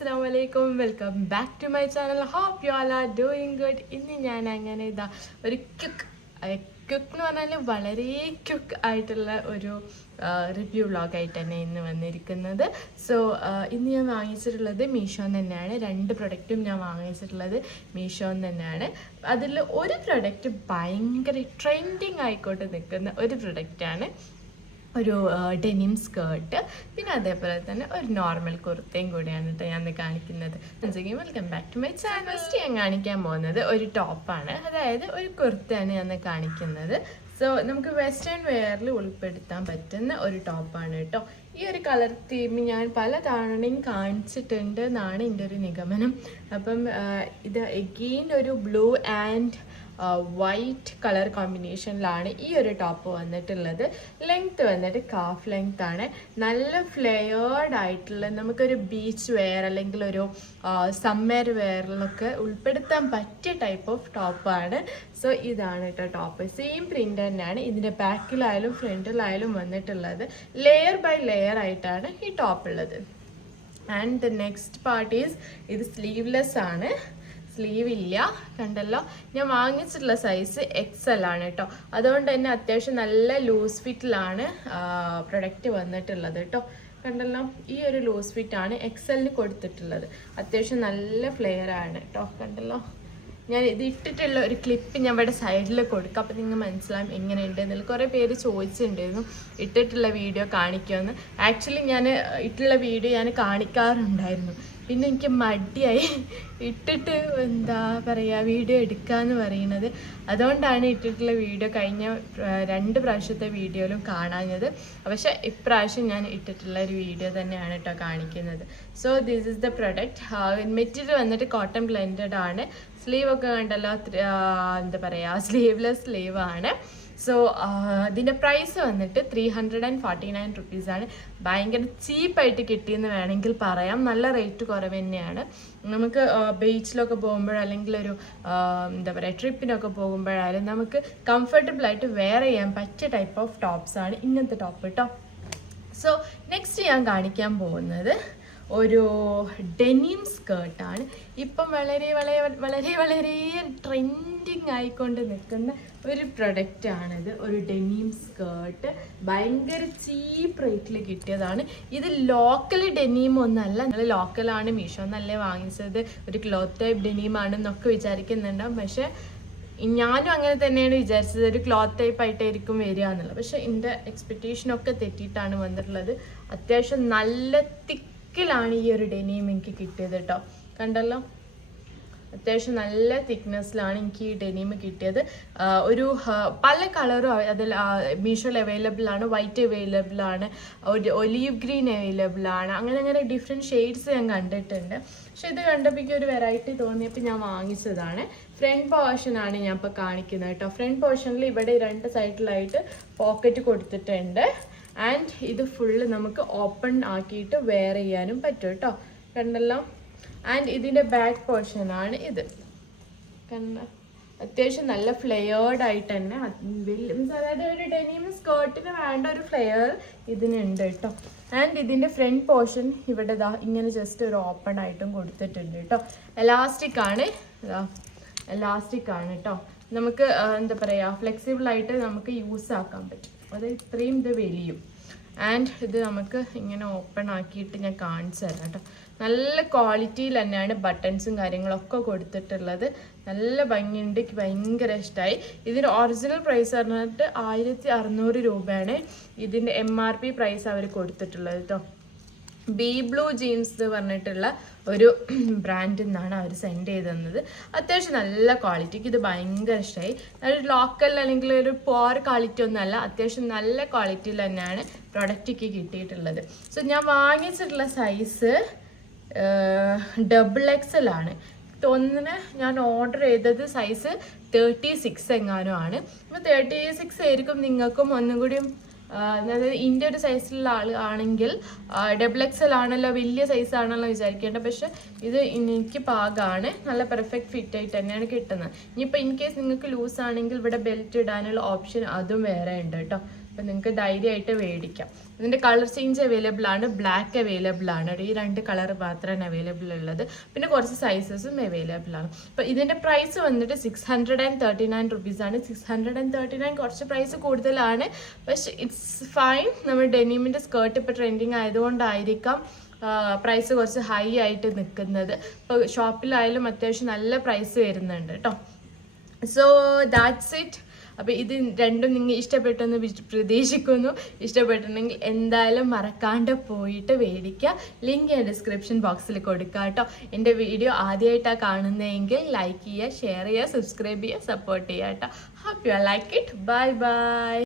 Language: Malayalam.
Assalamualaikum, welcome back to my channel. Hope you all are doing good. ഇന്ന് ഞാൻ അങ്ങനെ ഇതാ ഒരു ക്യുക്ക് എന്ന് പറഞ്ഞാൽ വളരെ ക്യുക്ക് ആയിട്ടുള്ള ഒരു റിവ്യൂ വ്ളോഗായിട്ട് തന്നെ ഇന്ന് വന്നിരിക്കുന്നത്. സോ ഇന്ന് ഞാൻ വാങ്ങിച്ചിട്ടുള്ളത് മീഷോന്ന് തന്നെയാണ്. 2 പ്രൊഡക്റ്റും ഞാൻ വാങ്ങിച്ചിട്ടുള്ളത് മീഷോന്ന് തന്നെയാണ്. അതിൽ ഒരു പ്രൊഡക്റ്റ് ഭയങ്കര ട്രെൻഡിങ് ആയിക്കോട്ട് നിൽക്കുന്ന ഒരു പ്രൊഡക്റ്റാണ്. ഒരു ഡെനിം സ്കേർട്ട്, പിന്നെ അതേപോലെ തന്നെ ഒരു നോർമൽ കുർത്തയും കൂടിയാണ് കേട്ടോ ഞാൻ കാണിക്കുന്നത്. Welcome back to my channel. First ഞാൻ കാണിക്കാൻ പോകുന്നത് ഒരു ടോപ്പാണ്, അതായത് ഒരു കുർത്തയാണ് ഞാൻ കാണിക്കുന്നത്. സോ നമുക്ക് വെസ്റ്റേൺ വെയറിൽ ഉൾപ്പെടുത്താൻ പറ്റുന്ന ഒരു ടോപ്പാണ് കേട്ടോ. ഈ ഒരു കളർ തീം ഞാൻ പല തവണയും കാണിച്ചിട്ടുണ്ട് എന്നാണ് എൻ്റെ ഒരു നിഗമനം. അപ്പം ഇത് എഗെയിൻ ഒരു ബ്ലൂ ആൻഡ് വൈറ്റ് കളർ കോമ്പിനേഷനിലാണ് ഈ ഒരു ടോപ്പ് വന്നിട്ടുള്ളത്. ലെങ്ത് വന്നിട്ട് കാഫ് ലെങ്ത് ആണ്. നല്ല ഫ്ലെയേർഡ് ആയിട്ടുള്ള നമുക്കൊരു ബീച്ച് വെയർ അല്ലെങ്കിൽ ഒരു സമ്മർ വെയറിലൊക്കെ ഉൾപ്പെടുത്താൻ പറ്റിയ ടൈപ്പ് ഓഫ് ടോപ്പാണ്. സോ ഇതാണ് കേട്ടോ ടോപ്പ്. സെയിം പ്രിൻ്റ് തന്നെയാണ് ഇതിൻ്റെ ബാക്കിലായാലും ഫ്രണ്ടിലായാലും വന്നിട്ടുള്ളത്. ലെയർ ബൈ ലെയർ ആയിട്ടാണ് ഈ ടോപ്പ് ഉള്ളത്. And the next part is ഇത് സ്ലീവ്ലെസ് ആണ്, സ്ലീവ് ഇല്ല. കണ്ടല്ലോ, ഞാൻ വാങ്ങിച്ചിട്ടുള്ള സൈസ് XL ആണ് കേട്ടോ. അതുകൊണ്ട് തന്നെ അത്യാവശ്യം നല്ല ലൂസ് ഫിറ്റിലാണ് പ്രൊഡക്റ്റ് വന്നിട്ടുള്ളത് കേട്ടോ. കണ്ടല്ലോ, ഈ ഒരു ലൂസ് ഫിറ്റാണ് XLന് കൊടുത്തിട്ടുള്ളത്. അത്യാവശ്യം നല്ല ഫ്ലെയർ ആണ് കേട്ടോ. കണ്ടല്ലോ, ഞാൻ ഇത് ഇട്ടിട്ടുള്ള ഒരു ക്ലിപ്പ് ഞാൻ ഇവിടെ സൈഡിൽ കൊടുക്കാം, അപ്പോൾ നിങ്ങൾ മനസ്സിലാവും എങ്ങനെയുണ്ട് എന്നുള്ളത്. കുറേ പേര് ചോദിച്ചിട്ടുണ്ടായിരുന്നു ഇട്ടിട്ടുള്ള വീഡിയോ കാണിക്കുമെന്ന്. ആക്ച്വലി ഞാൻ ഇട്ടുള്ള വീഡിയോ ഞാൻ കാണിക്കാറുണ്ടായിരുന്നു, പിന്നെ എനിക്ക് മടിയായി ഇട്ടിട്ട് എന്താ പറയുക വീഡിയോ എടുക്കാമെന്ന് പറയുന്നത്. അതുകൊണ്ടാണ് ഇട്ടിട്ടുള്ള വീഡിയോ കഴിഞ്ഞ 2 പ്രാവശ്യത്തെ വീഡിയോയിലും കാണാഞ്ഞത്. പക്ഷേ ഇപ്രാവശ്യം ഞാൻ ഇട്ടിട്ടുള്ള ഒരു വീഡിയോ തന്നെയാണ് കേട്ടോ കാണിക്കുന്നത്. So this is the product. Material വന്നിട്ട് കോട്ടൺ ബ്ലെൻഡഡ് ആണ്. സ്ലീവ് ഒക്കെ കണ്ടല്ലോ, എന്താ പറയുക സ്ലീവ്ലെസ് സ്ലീവ് ആണ്. സോ ഇതിൻ്റെ പ്രൈസ് വന്നിട്ട് 349 റുപ്പീസാണ്. ഭയങ്കര ചീപ്പായിട്ട് കിട്ടിയെന്ന് വേണമെങ്കിൽ പറയാം. നല്ല റേറ്റ് കുറവ് തന്നെയാണ്. നമുക്ക് ബീച്ചിലൊക്കെ പോകുമ്പോഴോ അല്ലെങ്കിൽ ഒരു എന്താ പറയുക ട്രിപ്പിനൊക്കെ പോകുമ്പോഴായാലും നമുക്ക് കംഫർട്ടബിളായിട്ട് വെയർ ചെയ്യാൻ പറ്റിയ ടൈപ്പ് ഓഫ് ടോപ്സാണ് ഇങ്ങനത്തെ ടോപ്പ് കേട്ടോ. സോ നെക്സ്റ്റ് ഞാൻ കാണിക്കാൻ പോകുന്നത് ഒരു ഡെനിം സ്കേർട്ടാണ്. ഇപ്പം വളരെ വളരെ വളരെ വളരെ ട്രെൻഡിങ് ആയിക്കൊണ്ട് നിൽക്കുന്ന ഒരു പ്രൊഡക്റ്റാണിത്. ഒരു ഡെനിം സ്കേർട്ട് ഭയങ്കര ചീപ്പ് റേറ്റിൽ കിട്ടിയതാണ്. ഇത് ലോക്കൽ ഡെനീം ഒന്നല്ല, നിങ്ങൾ ലോക്കലാണ് മീഷോ എന്നല്ലേ വാങ്ങിച്ചത്, ഒരു ക്ലോത്ത് ടൈപ്പ് ഡെനീമാണെന്നൊക്കെ വിചാരിക്കുന്നുണ്ടാവും. പക്ഷേ ഞാനും അങ്ങനെ തന്നെയാണ് വിചാരിച്ചത്, ഒരു ക്ലോത്ത് ടൈപ്പ് ആയിട്ടായിരിക്കും വരിക എന്നുള്ളത്. പക്ഷേ എൻ്റെ എക്സ്പെക്റ്റേഷനൊക്കെ തെറ്റിയിട്ടാണ് വന്നിട്ടുള്ളത്. അത്യാവശ്യം നല്ല തിക്കിലാണ് ഈ ഒരു ഡെനിം എനിക്ക് കിട്ടിയത് കേട്ടോ. കണ്ടല്ലോ, അത്യാവശ്യം നല്ല തിക്നെസ്സിലാണ് എനിക്ക് ഈ ഡെനിം കിട്ടിയത്. ഒരു പല കളറും അതിൽ മീഷോയിൽ അവൈലബിൾ ആണ്. വൈറ്റ് അവൈലബിൾ ആണ്, ഒരു ഒലീവ് ഗ്രീൻ അവൈലബിൾ ആണ്. അങ്ങനെ ഡിഫറെൻറ്റ് ഷെയ്ഡ്സ് ഞാൻ കണ്ടിട്ടുണ്ട്. പക്ഷെ ഇത് കണ്ടപ്പോൾ ഒരു വെറൈറ്റി തോന്നിയപ്പോൾ ഞാൻ വാങ്ങിച്ചതാണ്. ഫ്രണ്ട് പോർഷനാണ് ഞാൻ ഇപ്പോൾ കാണിക്കുന്നത് കേട്ടോ. ഫ്രണ്ട് പോർഷനിൽ ഇവിടെ 2 സൈഡിലായിട്ട് പോക്കറ്റ് കൊടുത്തിട്ടുണ്ട്. ആൻഡ് ഇത് ഫുള്ള് നമുക്ക് ഓപ്പൺ ആക്കിയിട്ട് വെയർ ചെയ്യാനും പറ്റും കേട്ടോ. കണ്ടല്ലോ. ആൻഡ് ഇതിൻ്റെ ബാക്ക് പോർഷനാണ് ഇത്. കണ്ട, അത്യാവശ്യം നല്ല ഫ്ലെയേർഡ് ആയിട്ട് തന്നെ, അതായത് ഒരു ഡെനിം സ്കേർട്ടിന് വേണ്ട ഒരു ഫ്ലെയർ ഇതിനുണ്ട് കേട്ടോ. ആൻഡ് ഇതിൻ്റെ ഫ്രണ്ട് പോർഷൻ ഇവിടെ ഇങ്ങനെ ജസ്റ്റ് ഒരു ഓപ്പൺ ആയിട്ടും കൊടുത്തിട്ടുണ്ട് കേട്ടോ. എലാസ്റ്റിക് ആണ് കേട്ടോ. നമുക്ക് എന്താ പറയുക ഫ്ലെക്സിബിളായിട്ട് നമുക്ക് യൂസ് ആക്കാൻ പറ്റും. അത് ഇത്രയും ഇത് വലിയും. ആൻഡ് ഇത് നമുക്ക് ഇങ്ങനെ ഓപ്പൺ ആക്കിയിട്ട് ഞാൻ കാണിച്ചു തരാം കേട്ടോ. നല്ല ക്വാളിറ്റിയിൽ തന്നെയാണ് ബട്ടൺസും കാര്യങ്ങളൊക്കെ കൊടുത്തിട്ടുള്ളത്. നല്ല ഭംഗിയുണ്ട്, എനിക്ക് ഭയങ്കര ഇഷ്ടമായി. ഇതിൻ്റെ ഒറിജിനൽ പ്രൈസ് പറഞ്ഞിട്ട് 1600 രൂപയാണ് ഇതിൻ്റെ MRP പ്രൈസ് അവർ കൊടുത്തിട്ടുള്ളത് കേട്ടോ. ബി ബ്ലൂ ജീൻസ് പറഞ്ഞിട്ടുള്ള ഒരു ബ്രാൻഡിൽ നിന്നാണ് അവർ സെൻഡ് ചെയ്ത് തന്നത്. അത്യാവശ്യം നല്ല ക്വാളിറ്റിക്ക് ഇത് ഭയങ്കര ഇഷ്ടമായി. ഒരു ലോക്കൽ അല്ലെങ്കിൽ ഒരു പോർ ക്വാളിറ്റി ഒന്നുമല്ല, അത്യാവശ്യം നല്ല ക്വാളിറ്റിയിൽ തന്നെയാണ് പ്രൊഡക്റ്റിക്ക് കിട്ടിയിട്ടുള്ളത്. സോ ഞാൻ വാങ്ങിച്ചിട്ടുള്ള സൈസ് XXL ആണ് തോന്നുന്നത്. ഞാൻ ഓർഡർ ചെയ്തത് സൈസ് 36 എങ്ങാനും ആണ്. അപ്പോൾ 36 ആയിരിക്കും നിങ്ങൾക്കും ഒന്നും കൂടിയും, അതായത് ഇതിൻ്റെ ഒരു സൈസിലുള്ള ആൾ ആണെങ്കിൽ XXL ആണല്ലോ, വലിയ സൈസ് ആണല്ലോ വിചാരിക്കേണ്ടത്. പക്ഷെ ഇത് എനിക്ക് പാകമാണ്, നല്ല പെർഫെക്റ്റ് ഫിറ്റ് ആയിട്ട് തന്നെയാണ് കിട്ടുന്നത്. ഇനിയിപ്പോൾ ഇൻ കേസ് നിങ്ങൾക്ക് ലൂസ് ആണെങ്കിൽ ഇവിടെ ബെൽറ്റ് ഇടാനുള്ള ഓപ്ഷൻ അതും വേറെ ഉണ്ട് കേട്ടോ. അപ്പോൾ നിങ്ങൾക്ക് ധൈര്യമായിട്ട് മേടിക്കാം. ഇതിൻ്റെ കളർ ചേഞ്ച് അവൈലബിൾ ആണ്, ബ്ലാക്ക് അവൈലബിൾ ആണ്, ഈ 2 കളർ മാത്രമാണ് അവൈലബിൾ ഉള്ളത്. പിന്നെ കുറച്ച് സൈസസും അവൈലബിൾ ആണ്. അപ്പോൾ ഇതിൻ്റെ പ്രൈസ് വന്നിട്ട് 639 റുപ്പീസാണ്. 639 കുറച്ച് പ്രൈസ് കൂടുതലാണ്, പക്ഷെ ഇറ്റ്സ് ഫൈൻ. നമ്മൾ ഡെനിമിൻ്റെ സ്കേർട്ട് ഇപ്പോൾ ട്രെൻഡിങ് ആയതുകൊണ്ടായിരിക്കാം പ്രൈസ് കുറച്ച് ഹൈ ആയിട്ട് നിൽക്കുന്നത്. ഇപ്പോൾ ഷോപ്പിലായാലും അത്യാവശ്യം നല്ല പ്രൈസ് വരുന്നുണ്ട് കേട്ടോ. So that's it. അപ്പോൾ ഇത് രണ്ടും നിങ്ങൾ ഇഷ്ടപ്പെട്ടെന്ന് പ്രതീക്ഷിക്കുന്നു. ഇഷ്ടപ്പെട്ടിട്ടുണ്ടെങ്കിൽ എന്തായാലും മറക്കാണ്ട് പോയിട്ട് മേടിക്കുക. ലിങ്ക് ഞാൻ ഡിസ്ക്രിപ്ഷൻ ബോക്സിൽ കൊടുക്കുക കേട്ടോ. എൻ്റെ വീഡിയോ ആദ്യമായിട്ടാണ് കാണുന്നതെങ്കിൽ ലൈക്ക് ചെയ്യുക, ഷെയർ ചെയ്യുക, സബ്സ്ക്രൈബ് ചെയ്യുക, സപ്പോർട്ട് ചെയ്യുക കേട്ടോ. Hope you like it. Bye by.